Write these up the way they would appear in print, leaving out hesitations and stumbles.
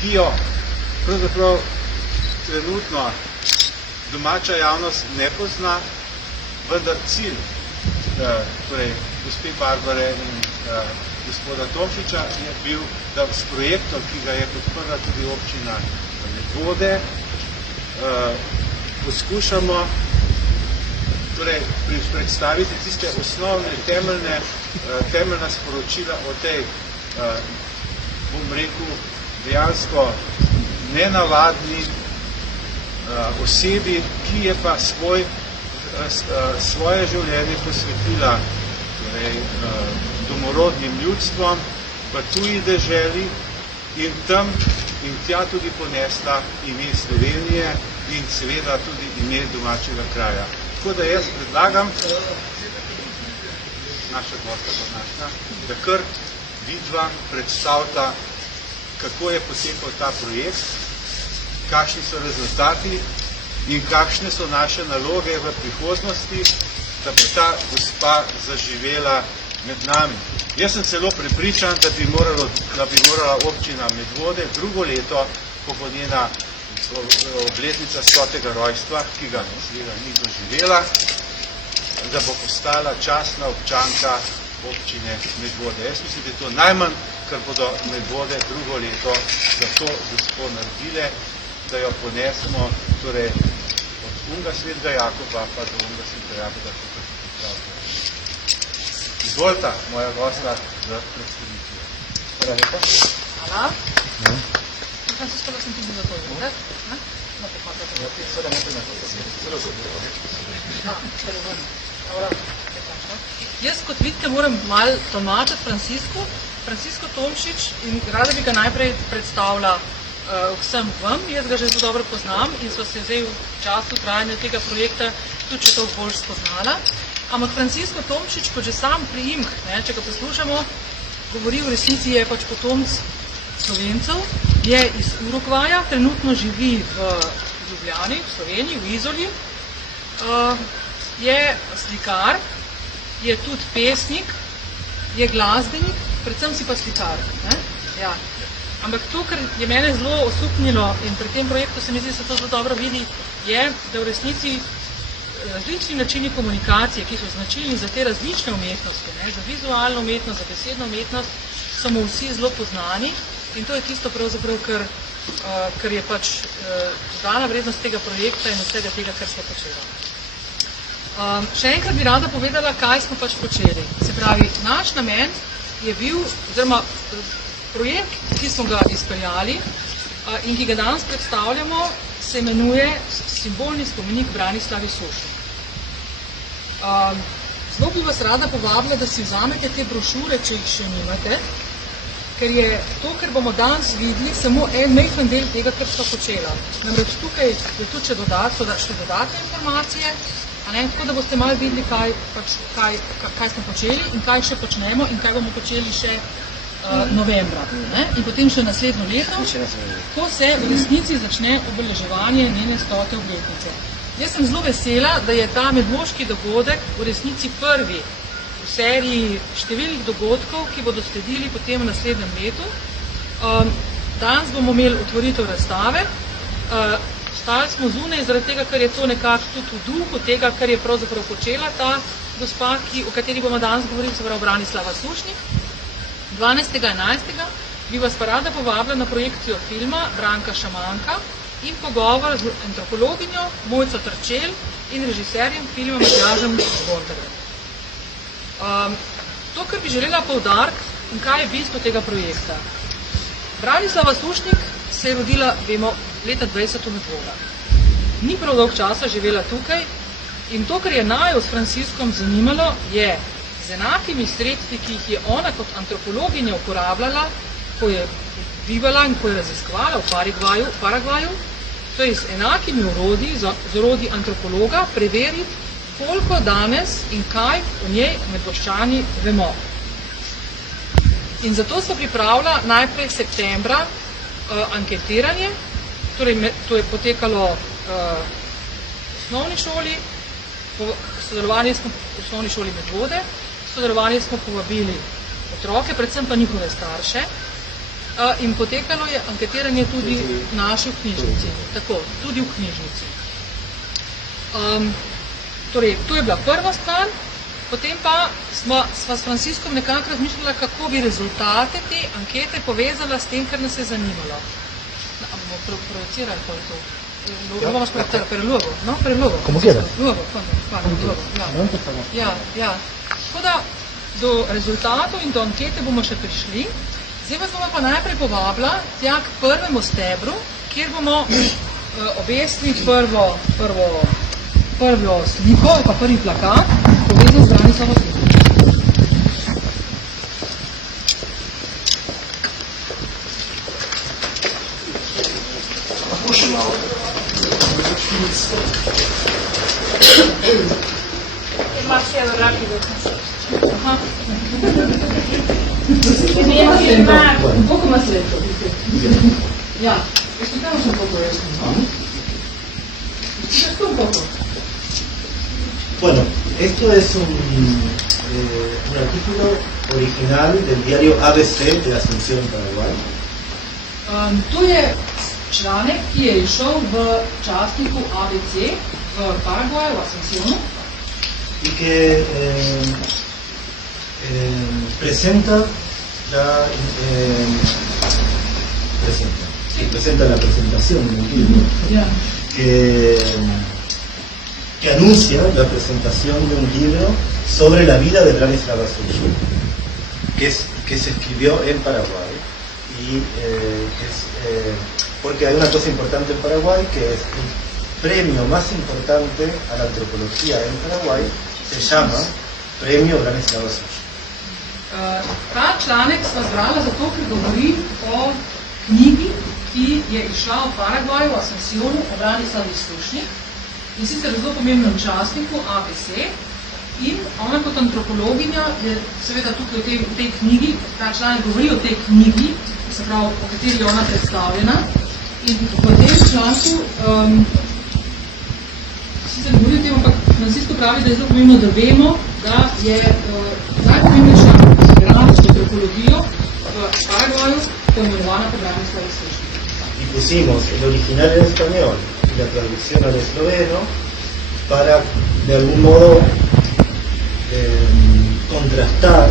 ki jo pravzaprav trenutno domača javnost ne pozna, vendar cilj torej gospe Barbare in gospoda Tomšiča je bil, da s projektom, ki ga je podprla tudi občina Medvode, poskušamo torej predstaviti tiste osnovne, temeljna sporočila o tej, bom rekel, dejansko nenavadni osebi, ki je pa svoje življenje posvetila torej, domorodnim ljudstvom, pa tuji deželi in tam in tja tudi ponesla ime Slovenije in seveda tudi ime domačega kraja. Tako da jaz predlagam, naša gosta današnja, da kar vidva predstavlja, kako je potekal ta projekt, kakšni so rezultati in kakšne so naše naloge v prihodnosti, da bo ta gospa zaživela med nami. Jaz sem celo prepričan, da bi morala občina Medvode drugo leto, ko bo njena obletnica 100. rojstva, ki ga seveda ni doživela, da bo postala častna občanka občine Medvode. Jaz mislim, da je to najmanj, kar bodo Medvode drugo leto za to gospo naredile, da jo ponesemo torej od unga svetega Jakoba pa do unga svetega Jakoba. Izvolite, moja gosta, za predstavitvijo. Hvala lepa. Hvala. Francisco, da sem tudi za to vedel. Jaz, kot vidite, moram malo tolmačiti Francisco Tomšič in rada bi ga najprej predstavila vsem vam. Jaz ga že zelo dobro poznam in sva se zdaj v času trajanja tega projekta tudi če to bolj spoznala. Ampak Francisco Tomšič, kot že sam priimek, če ga poslušamo, govori v resnici je pač potomc Slovencev, je iz Urugvaja, trenutno živi v Ljubljani, v Sloveniji, v Izoli, je slikar, je tudi pesnik, je glasbenik, predvsem si pa slikar. Ja. Ampak to, kar je mene zelo osupnilo in pri tem projektu se mi zdi, da se to zelo dobro vidi, je, da v resnici različni načini komunikacije, ki so značilni za te različne umetnosti, za vizualno umetnost, za besedno umetnost, so mu vsi zelo poznani in to je tisto pravzaprav, kar je pač dodana vrednost tega projekta in vsega tega, kar smo počeli. Še enkrat bi rada povedala, kaj smo pač počeli. Se pravi, naš namen je bil, oziroma projekt, ki smo ga izpeljali in ki ga danes predstavljamo, se imenuje simbolni spomenik Branislavi Sušnik. Zelo bi vas rada povabila, da si vzamete te brošure, če jih še nimate, ker je to, kar bomo danes videli, samo en majhen del tega, kar smo počela. Namreč tukaj je tudi še dodatne informacije, tako da boste malo videli, kaj smo počeli in kaj še počnemo in kaj bomo počeli še novembra. In potem še naslednjo leto, ko se v resnici začne obeleževanje njene 100. obletnice. Jaz sem zelo vesela, da je ta medvoški dogodek v resnici prvi v seriji številnih dogodkov, ki bodo sledili potem v naslednjem letu. Danes bomo imeli otvoritev razstave. Stali smo zunaj zaradi tega, ker je to nekako tudi v duhu tega, kar je pravzaprav počela ta gospa, o kateri bomo danes govorili, se pravi Branislava Sušnik. 12.11. bi vas pa rada povabila na projekcijo filma Branka Šamanka in pogovor z antropologinjo Mojco Trčelj in režiserjem filma Matjažem Žborterjem. To, kar bi želela poudariti in kaj je bistvo tega projekta. Branislava Sušnik se je rodila, vemo, leta 20 v Medvodah. Ni prav dolg časa živela tukaj in to, kar je naju s Franciskom zanimalo, je z enakimi sredstvi, ki jih je ona kot antropologinja uporabljala, ko je bivala in ko je raziskovala v Paragvaju, to je z enakimi orodji, z orodji antropologa, preveriti, koliko danes in kaj o njej Medvoščani vemo. In zato smo pripravila najprej septembra anketiranje, torej to je potekalo v osnovni šoli, sodelovanje smo v osnovni šoli Medvode, sodelovanje smo povabili otroke, predvsem pa njihove starše. In potekalo je anketiranje tudi naše v knjižnici. Tako, tudi v knjižnici. Torej, to je bila prva stvar, potem pa sva s Franciskom nekako razmišljala, kako bi rezultate te ankete povezala s tem, kar nas je zanimalo. Bomo provocirali to. Lo vamos a hacer, pero luego. Como quieras. Luego. Ja. Tako da, do rezultatov in do ankete bomo še prišli. Zdaj vas bomo pa najprej povabila tja k prvemu stebru, kjer bomo obesili prvo sliko, pa prvi plakat, povezan z Branislavo Slušnik. Demasiado rápido. Ajá. Tenía que ir más. Un poco más lento. Ya, explicamos un poco esto, ¿no? Explicas tú un poco. Bueno, esto es un artículo original del diario ABC de Asunción, Paraguay. Tu je članek, ki je išel v časniku ABC v Paraguaju, v Asuncionu. Y que presenta la presentación del libro, Ja. que anuncia la presentación de un libro sobre la vida de Branislav Sushnik, que se escribió en Paraguay, y porque hay una cosa importante en Paraguay, que es el premio más importante a la antropología en Paraguay, se llama Premio Branislav Sushnik. Ta članek sva zbrala zato, ker govori o knjigi, ki je išla v Paragvaju, v Asuncionu, o Branislavi Slušnik, in sicer v zelo pomembnem časniku ABC, in ona kot antropologinja je seveda tukaj v tej knjigi, ta članek govori o tej knjigi, se pravi, o kateri je ona predstavljena, in v tem članku sicer govori o tem, ampak Francisco pravi, da je zelo pomembno, da vemo, da je najpomembnejša antropologijo v Paraguaju poimenovana po Branislavi Slušnik. Y pusimos el original en español y la traducción al esloveno para, de algún modo, contrastar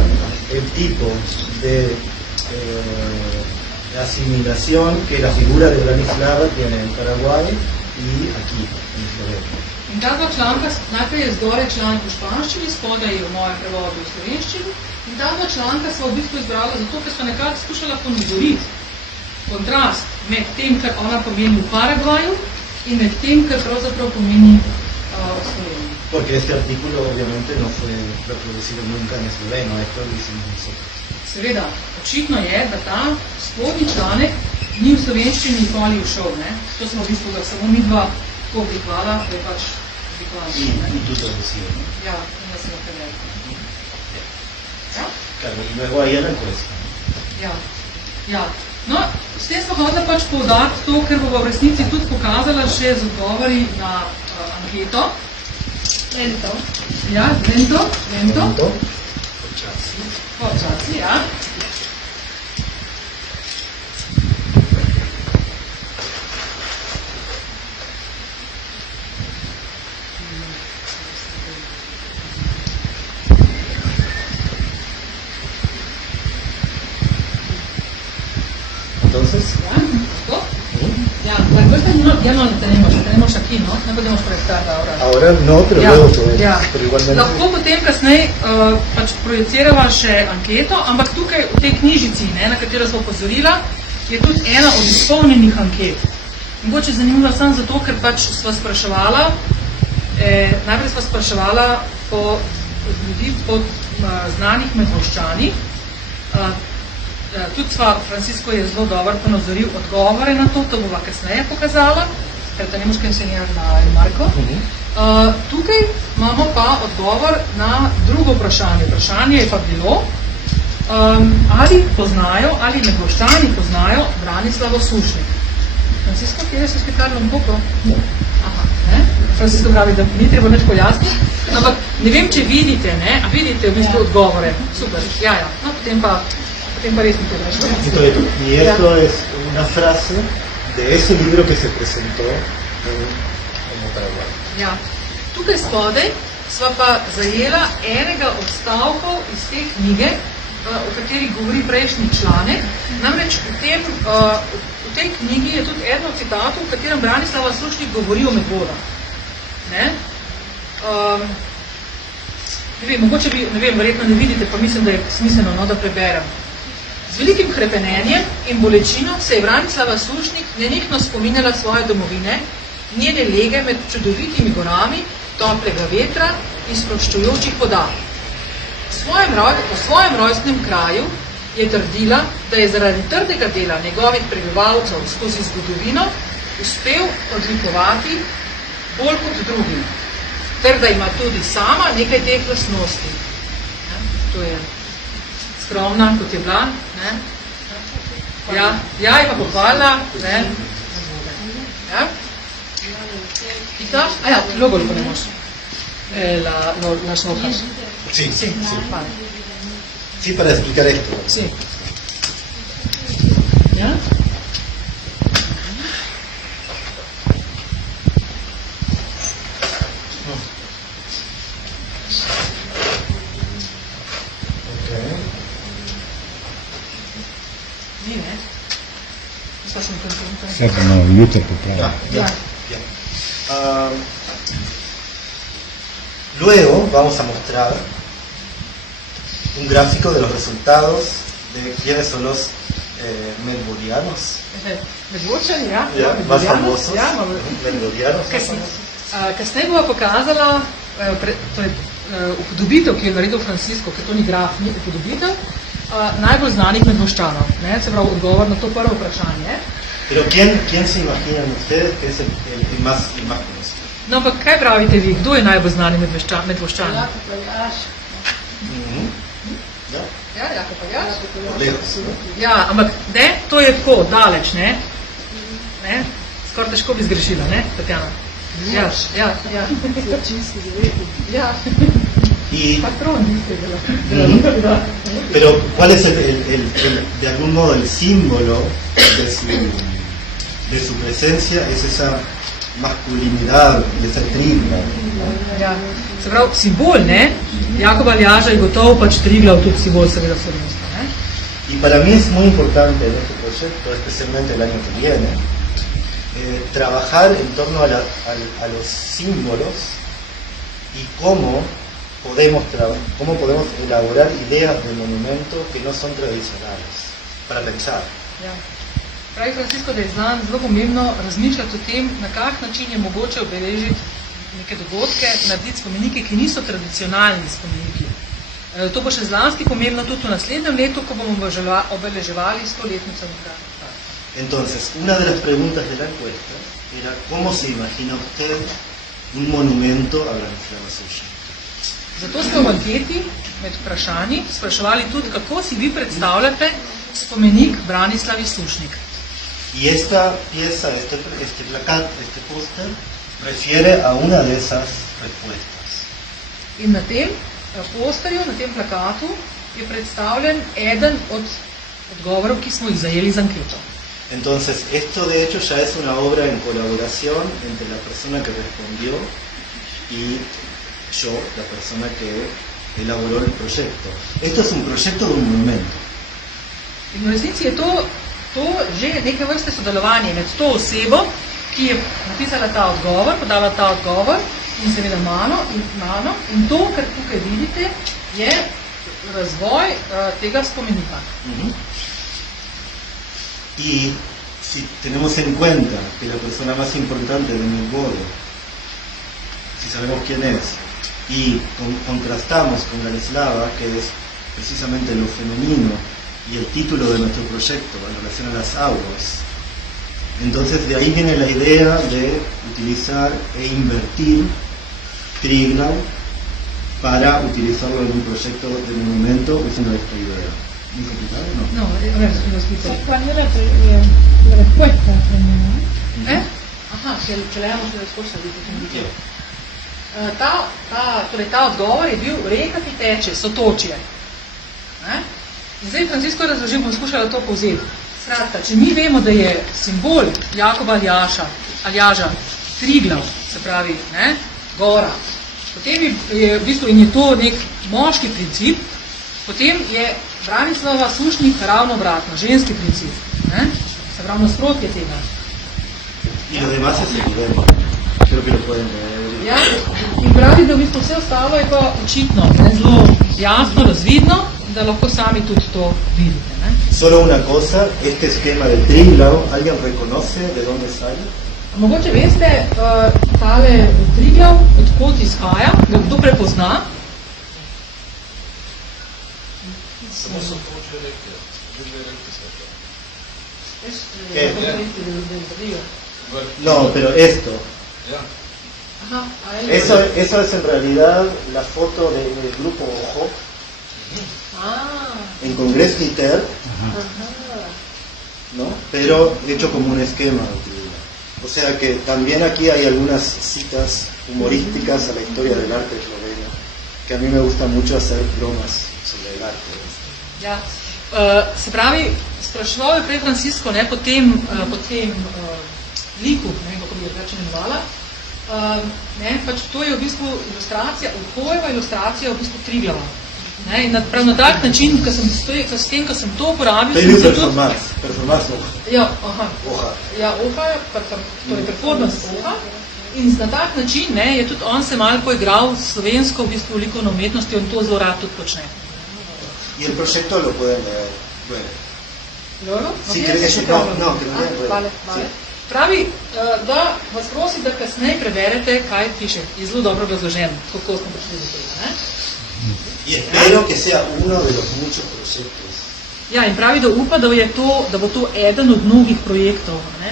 el tipo de asimilación que la figura de Branislava tiene en Paraguay y aquí, en Eslovenia. In ta dva članka, najprej je zgoraj članek v španščini, spodaj je v mojem prevodu v slovenščini, in ta dva članka sva v bistvu izbrala zato, ker sva nekako skušala ponazoriti kontrast med tem, kar ona pomeni v Paragvaju in med tem, kar pravzaprav pomeni v Sloveniji. Porque este artículo obviamente no fue reproducido nunca en esloveno, esto lo hicimos nosotros. Seveda, očitno je, da ta spodnji članek ni v slovenščini nikoli ušel, ne? To smo v bistvu ga samo mi dva oblikovala, da je pač oblikovala. Y tú traducido, ¿no? Ja, in jaz sem prevedla. Ja? Claro, y luego ahí en la encuesta. Ja. No, s tem smo hodila pač poudariti to, ker bo v resnici tudi pokazala še z odgovori na anketo. Lento. Ja, lento. Počasi. Počasi, ja. Entonces, ¿Esto? Ya, la encuesta ya no la tenemos aquí, ¿no? No podemos proyectarla ahora. ahora no, pero Ja, luego podemos, ja. pero igualmente. Lahko potem kasneje pač projicirava še anketo, ampak tukaj v tej knjižici, ne, na katero smo opozorila, je tudi ena od izpolnjenih anket. Mogoče zanimivo samo zato, ker pač sva spraševala, najprej sva spraševala po ljudi, po znanih medvoščanih. Tudi Francisco je zelo dobro ponazoril odgovore na to, to bova kasneje pokazala, ker tenemos que enseñar na el marco. Tukaj imamo pa odgovor na drugo vprašanje. Vprašanje je pa bilo, ali poznajo, ali medvoščani poznajo Branislavo Sušnik. Francisco, ¿quieres explicarlo un poco? Aha, ne? Francisco pravi, da ni treba nič pojasniti, ampak ne vem, če vidite, ne? A vidite v bistvu odgovore? Super, ja. No, potem pa potem pa res ni treba šlo. Entonces, y esto es una frase de ese libro que se presentó en Paraguay. Ja. Tukaj spodaj sva pa zajela enega od stavkov iz te knjige, o kateri govori prejšnji članek. Namreč v tej knjigi je tudi eno od citatov, v katerem Branislava Sušnik govori o Medvodah. Ne? Ne vem, mogoče bi, ne vem, verjetno ne vidite, pa mislim, da je smiselno, no, da preberem. Z velikim hrepenenjem in bolečino se je Branislava Sušnik nenehno spominjala svoje domovine, njene lege med čudovitimi gorami, toplega vetra in sproščujočih voda. V svojem rojstnem kraju je trdila, da je zaradi trdega dela njegovih prebivalcev skozi zgodovino uspel odlikovati bolj kot drugi, ter da ima tudi sama nekaj teh lastnosti. To je skromna, kot je bila. Ne? Ja, je pa pohvalila. Ne? Ja? Luego lo ponemos. Las hojas. Sí, Sí, vale. Sí, para explicar esto. Sí. ¿Ya? Dime. Estás un pregunta. Sempre no, jutro popravljam. Ja. Luego vamos a mostrar un gráfico de los resultados de quiénes son los melburianos. Medvočani, ja. Más famosos. Ja, Melburianos. kasneje bova pokazala upodobitev, ki je naredil Francisco, ker to ni graf, ni upodobitev, najbolj znanih medvoščanov. Se pravi, odgovor na to prvo vprašanje. Pero ¿quién se imaginan ustedes que es el más conocido? No, ampak kaj pravite vi? Kdo je najbolj znani medvoščan? Ja, Jakob Aljaž. Lejos, ¿no? Ja, ampak ne, to je tako, daleč, ne? Skoraj težko bi zgrešila, ne, Tatjana? Ja. Ja. Y, Patron, niste pero ¿cuál es de algún modo el símbolo de su presencia? Es esa masculinidad, de esa trigla. Ja. Se pravi, simbol, ne? Jakob Aljaža je gotovo pač Triglav tudi simbol seveda slovenstva, ne? Y para mí es muy importante en este proyecto, especialmente el año que viene, trabajar en torno a los símbolos y cómo podemos elaborar ideas de monumento que no son tradicionales, para pensar. Ja. Pravi Francisco, da je znan zelo pomembno razmišljati o tem, na kak način je mogoče obeležiti neke dogodke, narediti spomenike, ki niso tradicionalni spomeniki. To bo še zlasti pomembno tudi v naslednjem letu, ko bomo obeleževali 100-letnico Nikar. Entonces, una de las preguntas de la encuesta era ¿cómo se imagina usted un monumento a Branislava Sušnik? Zato smo v anketi med vprašanji spraševali tudi, kako si vi predstavljate spomenik Branislavi Sušnik. Y esta pieza, este plakat, este póster, refiere a una de esas respuestas. In na tem posterju, na tem plakatu je predstavljen eden od odgovorov, ki smo jih zajeli z anketo. Entonces, esto de hecho ya es una obra en colaboración entre la persona que respondió y yo, la persona que elaboró el proyecto. Esto es un proyecto de un monumento. In v resnici je to že neke vrste sodelovanje med to osebo, ki je napisala ta odgovor, podala ta odgovor in seveda mano in to, kar tukaj vidite, je razvoj tega spomenika. Y si tenemos en cuenta que la persona más importante de Medvoda, si sabemos quién es, y contrastamos con Branislava, que es precisamente lo femenino y el título de nuestro proyecto en relación a las aguas, entonces de ahí viene la idea de utilizar e invertir Triglav para utilizarlo en un proyecto de monumento. Es una de esta idea. ¿Muy complicado o no? No, a ver, lo explico. ¿Cuál era la respuesta? Aha, če lejamo še razkošta, bi potem videl. Ta odgovor je bil reka, ki teče, sotočje. In zdaj Francisco je razložil, bom skušala to povzeti. Skratka, če mi vemo, da je simbol Jakoba Aljaža Triglav, se pravi, ne, gora, potem je v bistvu, in je to nek moški princip, potem je Branislava Sušnik ravno obratno, ženski princip. Ne? Se pravi, nasprotje tega. Y lo demás es evidente. Creo que lo pueden ver. Ja, in pravi, da v bistvu vse ostalo je pa očitno, ne, zelo jasno, razvidno, da lahko sami tudi to vidite. Ne? Solo una cosa, este esquema de Triglav, ¿alguien reconoce de dónde sale? Mogoče veste, tale Triglav, odkot izhaja, ga kdo prepozna? Samo so to že rekli, druge rekli so to. No, pero esto. Ja. Aha, Eso es en realidad la foto del grupo Ojo en Congreso Iter, ¿no? Pero hecho como un esquema. O sea que también aquí hay algunas citas humorísticas a la historia del arte esloveno, que a mí me gusta mucho hacer bromas sobre el arte. Ja, se pravi, spraševal je prej Francisco, ne, po tem liku, ne, kako bi reče imenovala, ne, pač to je v bistvu ilustracija, Ohojeva ilustracija v bistvu Triglava. Ne, in prav na tak način, ko sem to uporabil... To je bil performance Oha. Ja, aha. Ja, Oha, torej performance Oha. In na tak način, ne, je tudi on se malo poigral s slovensko v bistvu likovno umetnostjo in to zelo rad tudi počne. Y el proyecto lo pueden leer. Bueno. Lolo? Si querés, no, que no leer. Vale. Pravi, da vas prosi, da kasneje preberete, kaj piše. Je zelo dobro razloženo, kako smo prišli do tega. Ne? Y espero que sea uno de los muchos proyectos. Ja, in pravi, da upa, da bo to eden od mnogih projektov. Ne?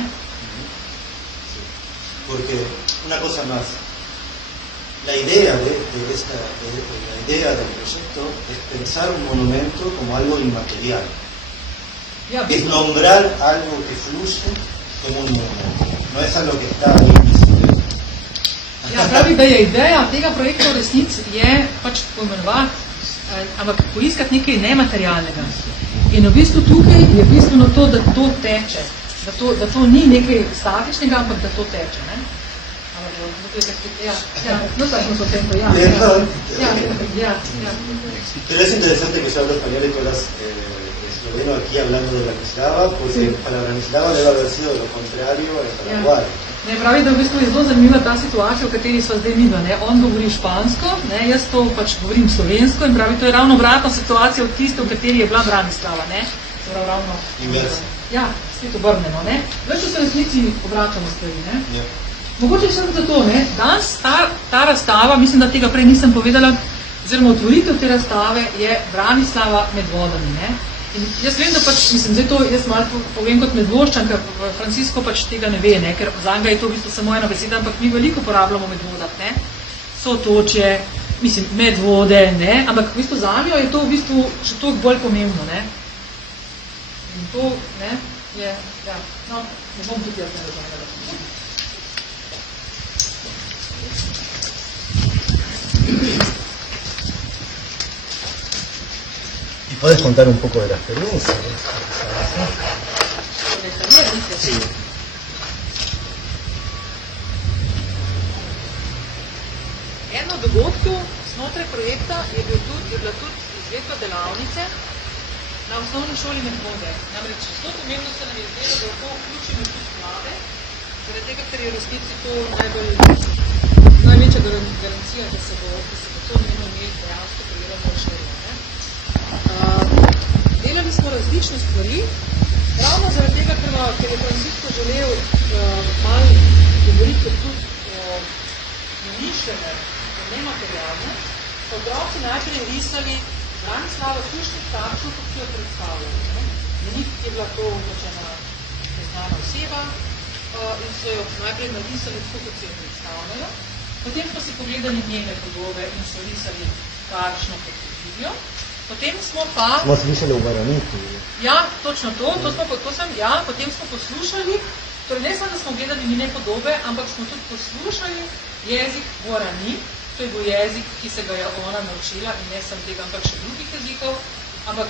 Porque una cosa más, la idea del proyecto es pensar un monumento como algo inmaterial. Ja, Es nombrar algo que fluye como un monumento. No es algo que está ahí visible. ja, pravi, da je ideja tega projekta v resnici je pač poimenovati, ampak poiskati nekaj nematerialnega. In v bistvu tukaj je bistveno to, da to teče. Da to ni nekaj statičnega, ampak da to teče. Ne? No sabemos el tiempo, ya. Pero es interesante que yo hablo español y tú hablas esloveno aquí hablando de Branislava, porque para Branislava debe haber sido lo contrario en Paraguay. Ne, pravi, da v bistvu je zelo zanimiva ta situacija, v kateri sva zdaj midva. On govori špansko, ne, jaz to pač govorim slovensko in pravi, to je ravno obratna situacija od tiste, v kateri je bila Branislava. Ne? Prav, ravno, ja, spet obrnemo. Ne? Več se resnici obračamo stvari. Ne? Ja. Mogoče še zato, ne? Danes ta razstava, mislim, da tega prej nisem povedala, oziroma otvoritev te razstave je Branislava med vodami. Ne? In jaz vem, da pač, mislim, zdaj to jaz malo povem kot medvoščan, ker Francisco pač tega ne ve, ne? Ker za njega je to v bistvu samo ena beseda, ampak mi veliko uporabljamo medvodah, ne? Sotočje, mislim, medvode, ne? Ampak v bistvu za njo je to v bistvu še toliko bolj pomembno, ne? In to, ne, je, ja, no, ne bom tudi jaz ne razumela. ¿Y puedes contar un poco de la experiencia? Sí. En od dogodkov znotraj projekta je bila tudi izvedba delavnice na osnovni šoli Medvode. Namreč zelo pomembno se nam je zdelo, da lahko vključimo tudi mlade, zaradi tega, ker je v resnici to največja garancija, da se bo to njeno imeti dejansko prijelo širje. Delali smo različne stvari, ravno zaradi tega, ker je Francisco želel malo govoriti tudi o mišljene, o nematerialne, so otroci najprej risali Branislava Sušnik takšno, kot si jo predstavljali. Za njih je bila to ena poznana oseba in so jo najprej narisali tako, kot si jo predstavljajo. Potem smo si pogledali njene podobe in so risali takšno, kot si vidijo. Potem smo pa... Smo slišali v Guaranitu. Ja, točno to potem smo poslušali, torej ne samo, da smo gledali njene podobe, ampak smo tudi poslušali jezik Guarani, to je bil jezik, ki se ga je ona naučila in ne samo tega, ampak še drugih jezikov. ampak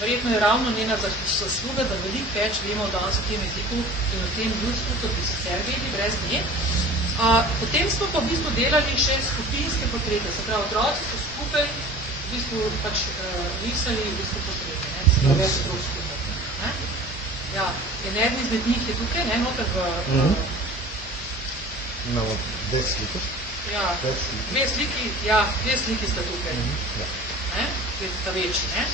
verjetno je ravno njena zasluga, da veliko več vemo danes o tem jeziku in o tem ljudstvu, kot bi sicer vedeli brez nje. Potem smo pa v bistvu delali še skupinske potrebe, se pravi, otroci so skupaj v bistvu pač risali v bistvu potrebe, ne, se pravi, več otrok skupaj. Ne? Ja, in eden izmed njih je tukaj, ne, noter v... No, 10 slikov. Ja, dve sliki sta tukaj. Ne? Sta večji, ne?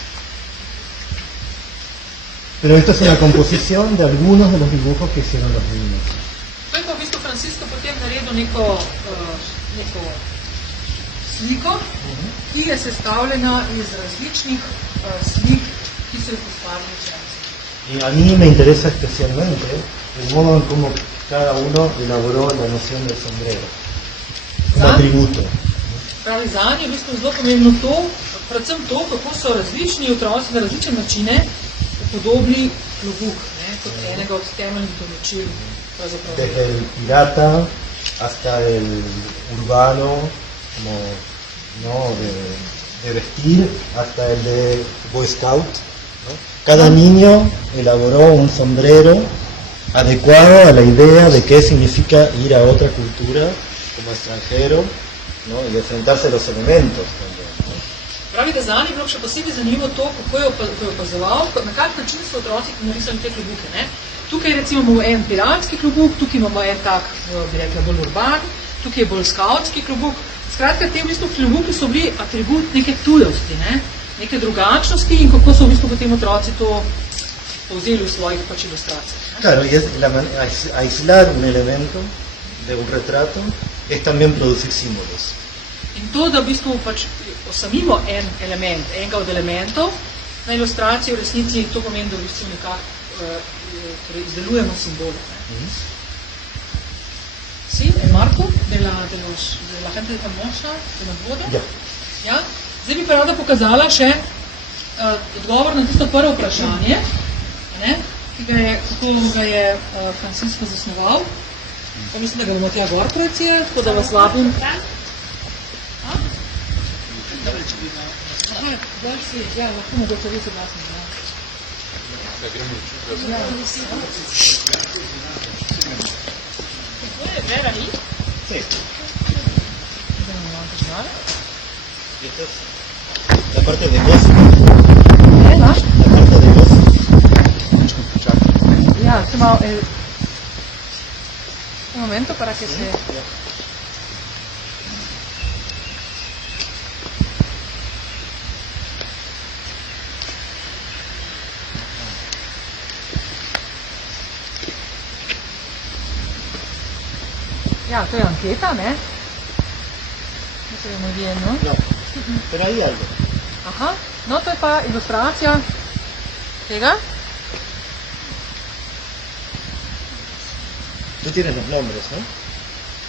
Pero esto es una composición de algunos de los dibujos que hicieron los niños. To je pa v bistvu Francisco potem naredil neko sliko, ki je sestavljena iz različnih slik, ki so jih ustvarili učenci. Y a mí me interesa especialmente el modo en cómo cada uno elaboró la noción del sombrero, como atributo. Pravi, zanje je v bistvu zelo pomembno to, predvsem to, kako so različni otroci na različne načine upodobili klobuk, kot enega od temeljnih določil. Desde el pirata hasta el urbano, como, ¿no? de vestir, hasta el de Boy Scout. ¿No? Cada niño elaboró un sombrero adecuado a la idea de qué significa ir a otra cultura como extranjero, ¿no? Y enfrentarse a los elementos también. ¿No? Pravi, da zanje je bilo še posebej zanimivo to, kako je opazoval, na kak način so otroci narisali te klobuke. Ne? Tukaj recimo imamo en piratski klobuk, tukaj imamo en tak, bi rekla, bolj urban, tukaj je bolj skautski klobuk. Skratka, te v bistvu klobuki so bili atribut neke tujosti, ne? Neke drugačnosti in kako so v bistvu potem otroci to povzeli v svojih pač ilustracijah. Claro, y aislar un elemento de un retrato es también producir símbolos. In to, da v bistvu pač osamimo en element, enega od elementov, na ilustraciji v resnici to pomeni, da v bistvu nekako izdelujemo simbole. Sí, Marco, de la gente de Famosa, de Nadvoda? Ja. Ja? Zdaj bi pa rada pokazala še odgovor na tisto prvo vprašanje, ne? Kako ga je Francisco zasnoval. Pa mislim, da ga bomo tja gor projeciral, tako da vas vabim. Bolj si, ja, lahko mogoče vi soglasni. ¿Ver ahí? Sí. Y esta es la parte de voz. La parte de voz. Ya, tomado un momento para que se... Ya, to je anketa, ne? No se ve muy bien, ¿no? No, pero hay algo. Aha, no to je pa ilustracija tega. Tú tienes los nombres, ¿no?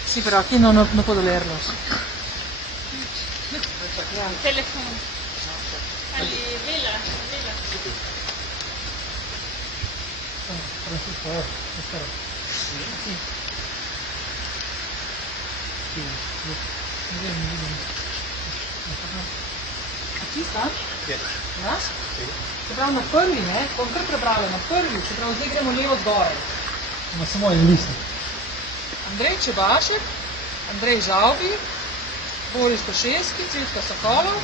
Sí, pero aquí no puedo leerlos. Teléfono. Vela. Francisco, espera. Sí. Aquí sta? Ja? Se pravi na prvi, ne? Bom kar prebrala na prvi, se pravi zdaj gremo levo zgore. No, samo en list. Andrej Čebašek, Andrej Žavbi, Boris Koševski, Cvetka Sokolov,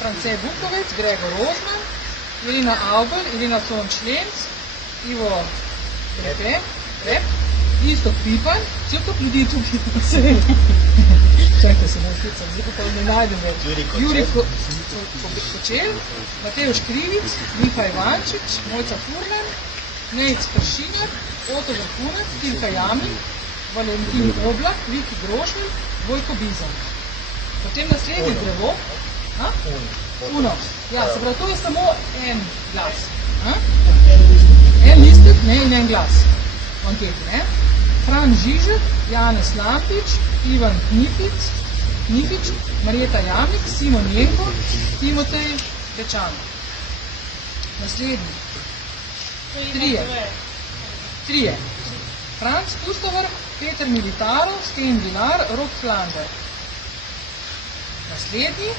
France Bukovec, Gregor Rozman, Irina Aubel, Irina Conč-Lenc, Ivo Rep, Isto Pipan, cel kup ljudi tukaj na svetu. Čakaj se bom klicam, zdaj pa ne najdem več. Juri Kočel, Mateusz Krivic, Miha Ivančič, Mojca Furlan, Nejc Kršinjak, Oto Vrhunac, Tilka Jamnik, Valentin Oblak, Viki Grošelj, Vojko Bizan. Potem naslednje drevo. Uno. Ja, se pravi, to je samo en glas. En listek, ne, in en glas. V anketi, ne? Fran Žižek, Janez Lampič, Ivan Knifič, Marjeta Jamnik, Simon Jenko, Timotej Dečan. Naslednji. Trije. Franc Pustovrh, Peter Militarov, Sten Vilar, Rok Flander. Naslednji,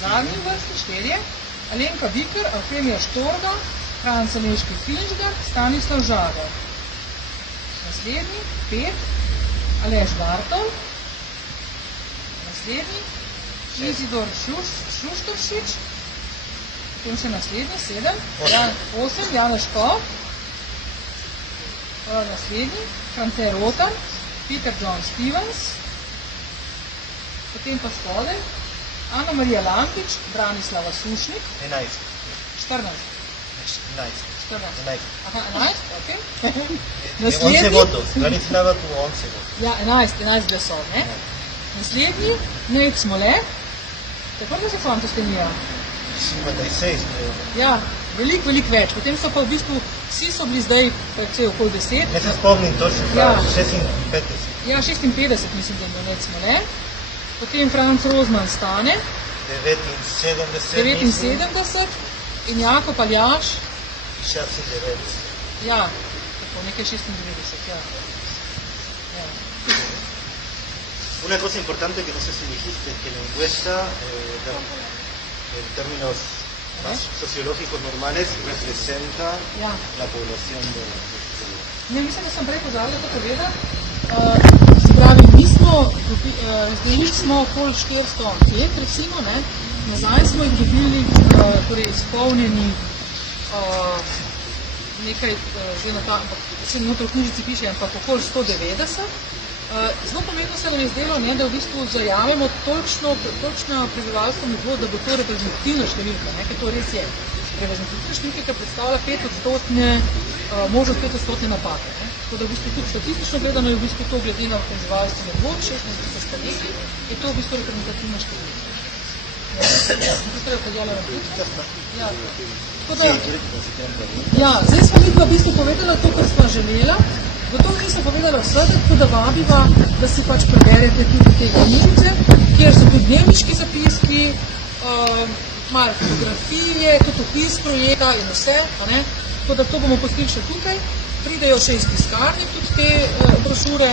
zadnji vrsti, 4. Alenka Vikar, Artemija Štorga, Franc Aleški Finžgar, Stanislav Žagar. Naslednji, 5, Aleš Bartol. Naslednji, Izidor Šuštovšič. Potem še naslednji, 7, 8, Janez Škov. Naslednji, France Rotan, Peter John Stevens. Potem pa spodaj, Ana Marija Lampič, Branislava Sušnik. 11. 14. 11. Aha, 11, ok. 11 votos. Branislava tuvo 11 votos. Ja, 11 glasov, ne? Naslednji, Nejc Smole. Tako da se fanto stenija? 56, creo. Ja, veliko več. Potem so pa v bistvu, vsi so bili zdaj precej okoli 10. Ne se spomnim točno, Ja. 56. Ja, 56 mislim, da je bil Nejc Smole. Potem Franc Rozman Stane, 79 mislim. 79. In Jakob Aljaš, 69. ja, tako nekaj 96, ja. Ja. Una cosa importante que no sé si dijiste es que la encuesta, en términos más sociológicos normales, representa Ja. la población de Ne, mislim, da sem prej pozabila to povedati. Se pravi, mi smo, razdelili smo okoli 400 anket, recimo, ne. Nazaj smo jih dobili, torej izpolnjeni nekaj, zdaj na ta, se noter v knjižici piše, ampak okoli 190. Zelo pomembno se nam je zdelo, ne, da v bistvu zajamemo točno prebivalstvo nivo, da bo to reprezentativna številka, ne, ker to res je. Reprezentativna številka, ki predstavlja 5-odstotne, možnost 5-odstotne napake. Ne. Tako da v bistvu tudi statistično gledano je v bistvu to glede na prebivalstvo nivo, 16 statistik, je to v bistvu reprezentativna številka. Ja, zdaj smo mi pa v bistvu povedala to, kar smo želela. Zato nismo povedala vsega, tako da vabiva, da si pač preberete tudi te knjižice, kjer so tudi dnevniški zapiski, malo fotografije, tudi opis projekta in vse. Tako da to bomo pustili še tukaj. Pridejo še iz tiskarni tudi te brošure,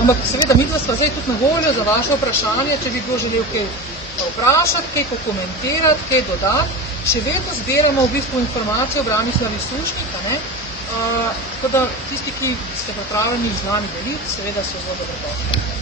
ampak seveda midva sva zdaj tudi na voljo za vaše vprašanje, če bi kdo želel kaj vprašati, kaj pokomentirati, kaj dodati. Še vedno zbiramo v bistvu informacije o Branislavi Sušnik, tako da tisti, ki ste pripravljeni z nami deliti, seveda so zelo dobrodošli.